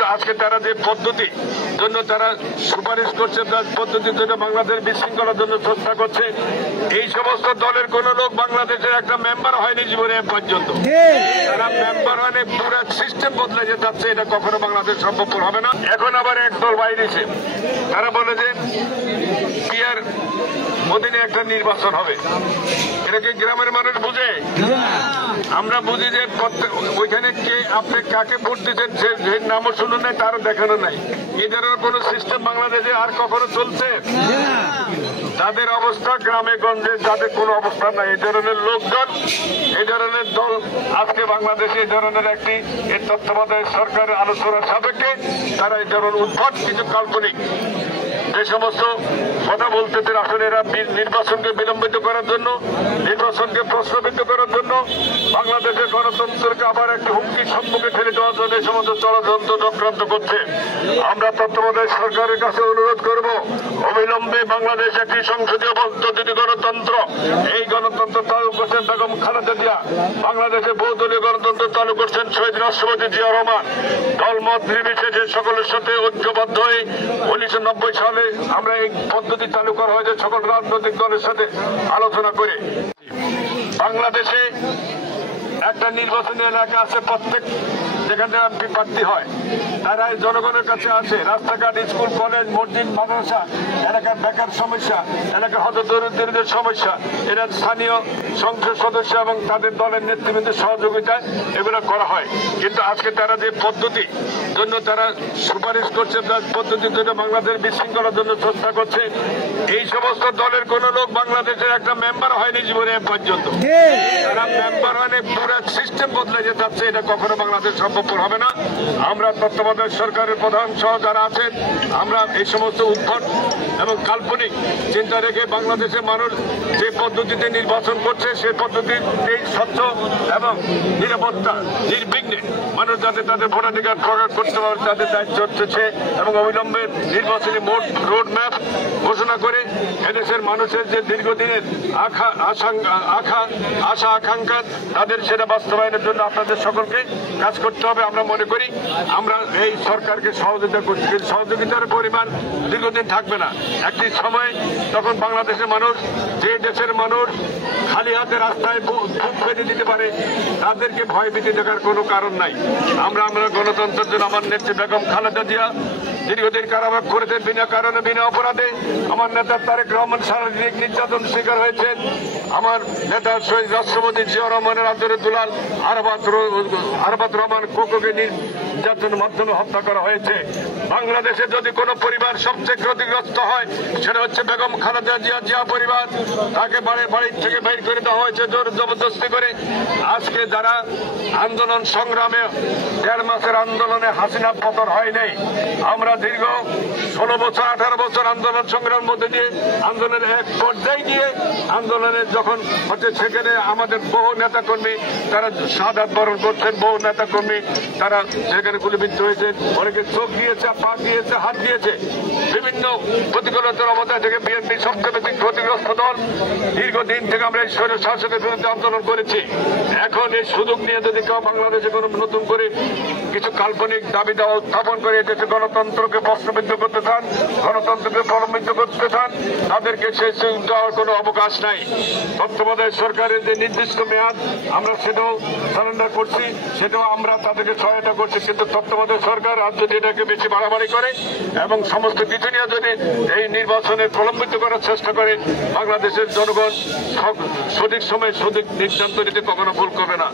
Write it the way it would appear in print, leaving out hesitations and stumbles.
কিন্তু আজকে তারা যে পদ্ধতি জন্য তারা সুপারিশ করছে, তার পদ্ধতির জন্য বাংলাদেশ বিশৃঙ্খলার জন্য চেষ্টা করছে, এই সমস্ত দলের কোন লোক বাংলাদেশের একটা মেম্বার হয়নি জীবনে পর্যন্ত। তারা মেম্বার হয়নি, পুরো সিস্টেম বদলে যে যাচ্ছে, এটা কখনো বাংলাদেশ সম্ভবপর হবে না। এখন আবার একদল বাইরেছে, তারা বলে যে পিয়ার অধীনে একটা নির্বাচন হবে। এটা কি গ্রামের মানুষ বুঝে? আমরা বুঝি যে ওইখানে কে আপনি কাকে ভোট দিচ্ছেন যে নামও শুনে নাই, তারও দেখানো নাই। এই ধরনের কোন সিস্টেম বাংলাদেশে আর কখনো চলছে? যাদের অবস্থা গ্রামে গঞ্জে, যাদের কোনো অবস্থা নাই, এই ধরনের লোকজন, এই ধরনের দল আজকে বাংলাদেশে এই ধরনের একটি তত্ত্বাবধায়ক সরকারের আলোচনার সাপেক্ষে তারা এই ধরনের উদ্ভট কিছু কাল্পনিক যে সমস্ত কথা বলতেছেন, আসলে এরা নির্বাচনকে বিলম্বিত করার জন্য, নির্বাচনকে প্রশ্নবিদ্ধ করার জন্য, বাংলাদেশের গণতন্ত্রকে আবার একটি হুমকির সম্মুখে ফেলে দেওয়ার জন্য এই সমস্ত ষড়যন্ত্র চক্রান্ত করছে। আমরা তত্ত্বাবধায়ক সরকারের কাছে অনুরোধ করব, অবিলম্বে বাংলাদেশ একটি সংসদীয় পদ্ধতি গণতন্ত্র, এই গণতন্ত্র চালু করছেন বেগম খালেদা জিয়া, বাংলাদেশে বহুদলীয় গণতন্ত্র চালু করছেন শহীদ রাষ্ট্রপতি জিয়া রহমান। দলমত নির্বিশেষে সকলের সাথে ঐক্যবদ্ধ হয়ে 1990 সালে আমরা এই পদ্ধতি চালু করা হয়েছে সকল রাজনৈতিক দলের সাথে আলোচনা করে। বাংলাদেশে একটা নির্বাচনী এলাকা আছে, প্রত্যেক যেখানে এমপি প্রার্থী হয় তারা জনগণের কাছে আছে। রাস্তাঘাট, স্কুল, কলেজ, মসজিদ, মাদ্রাসা, এলাকার বেকার সমস্যা, এলাকার হতদরিদ্রদের সমস্যা, এরা স্থানীয় সংসদ সদস্য এবং তাদের দলের নেতৃবৃন্দের সহযোগিতায় এগুলো করা হয়। কিন্তু আজকে তারা যে পদ্ধতি জন্য তারা সুপারিশ করছে, তার পদ্ধতির জন্য বাংলাদেশ বিশৃঙ্খলার জন্য চেষ্টা করছে, এই সমস্ত দলের কোন লোক বাংলাদেশের একটা মেম্বার হয়নি জীবনে পর্যন্ত। তারা মেম্বার হয়নি, পুরো সিস্টেম বদলে যে যাচ্ছে, এটা কখনো বাংলাদেশ সম্ভবপর হবে না। আমরা তত্ত্বাবধায়ক সরকারের প্রধান সহ যারা আছেন, আমরা এই সমস্ত উদ্ভট এবং কাল্পনিক চিন্তা রেখে বাংলাদেশের মানুষ যে পদ্ধতিতে নির্বাচন করছে, সেই পদ্ধতিতেই স্বচ্ছ এবং নিরাপত্তা নির্বিঘ্নে মানুষ যাতে তাদের ভোটাধিকার প্রয়োগ করতে পারে তাদের দায়িত্ব হচ্ছে, এবং অবিলম্বে নির্বাচনী রোড ম্যাপ ঘোষণা করে এদেশের মানুষের যে দীর্ঘদিনের আশা আকাঙ্ক্ষা তাদের সেটা বাস্তবায়নের জন্য আপনাদের সকলকে কাজ করতে হবে। আমরা মনে করি আমরা এই সরকারকে সহযোগিতা করছি, কিন্তু সহযোগিতার পরিমাণ দীর্ঘদিন থাকবে না। একটি সময় তখন বাংলাদেশের মানুষ, যে দেশের মানুষ খালি হাতে রাস্তায় বুক ফেলে দিতে পারে, তাদেরকে ভয়ভীতি দেখার কোনো কারণ নাই। আমরা গণতন্ত্রের জন্য আমার নেত্রী বেগম খালেদা জিয়া দীর্ঘদিন কারাবাস করেছেন বিনা কারণে, বিনা অপরাধে। আমার নেতা তারেক রহমান শারীরিক নির্যাতন শিকার হয়েছেন। আমার নেতা শহীদ রাষ্ট্রপতি জিয়া রহমানের আদরের দুলাল আরবাত রহমান কোকোকে নির্যাতনের মাধ্যমে হত্যা করা হয়েছে। বাংলাদেশে যদি কোনো পরিবার সবচেয়ে ক্ষতিগ্রস্ত হয়, সেটা হচ্ছে বেগম খালেদা জিয়া পরিবার। তাকে বাড়ির থেকে বের করে দেওয়া হয়েছে জোর জবরদস্তি করে। আজকে যারা আন্দোলন সংগ্রামে 1.5 মাসের আন্দোলনে হাসিনা পতন হয় নাই, আমরা দীর্ঘ 16 বছর 18 বছর আন্দোলন সংগ্রামের মধ্যে দিয়ে আন্দোলনের এক পর্যায়ে গিয়ে আন্দোলনের যখন হচ্ছে, সেখানে আমাদের বহু নেতাকর্মী তারা শাহাদাত বরণ করছেন, বহু নেতাকর্মী তারা সেখানে গুলিবিদ্ধ হয়েছেন, অনেকে চোখ দিয়েছে, পা দিয়েছে, হাত দিয়েছে। বিভিন্ন প্রতিকূলতার অবস্থায় থেকে বিএনপি সবচেয়ে বেশি ক্ষতিগ্রস্ত দল। দীর্ঘদিন থেকে আমরা এই স্বৈর শাসকের বিরুদ্ধে আন্দোলন করেছি। এখন এই সুযোগ নিয়ে যদি কেউ বাংলাদেশে কোনো নতুন করে কিছু কাল্পনিক দাবি দেওয়া উত্থাপন করে এদেশে গণতন্ত্রকে প্রশ্নবিদ্ধ করতে চান, গণতন্ত্রকে প্রলম্বিত করতে চান, তাদেরকে সেই সুযোগ দেওয়ার কোনো অবকাশ নাই। তত্ত্বাবধায়ক সরকারের যে নির্দিষ্ট মেয়াদ, আমরা সেটাও সারেন্ডার করছি, সেটাও আমরা তাদেরকে সহায়তা করছি। কিন্তু তত্ত্বাবধায়ক সরকার আজ যদি এটাকে বেশি বাড়াবাড়ি করে এবং সমস্ত কিছু নিয়ে যদি এই নির্বাচনে প্রলম্বিত করার চেষ্টা করে, বাংলাদেশের জনগণ সঠিক সময়ে সঠিক সিদ্ধান্ত নিতে কখনো ভুল করবে না।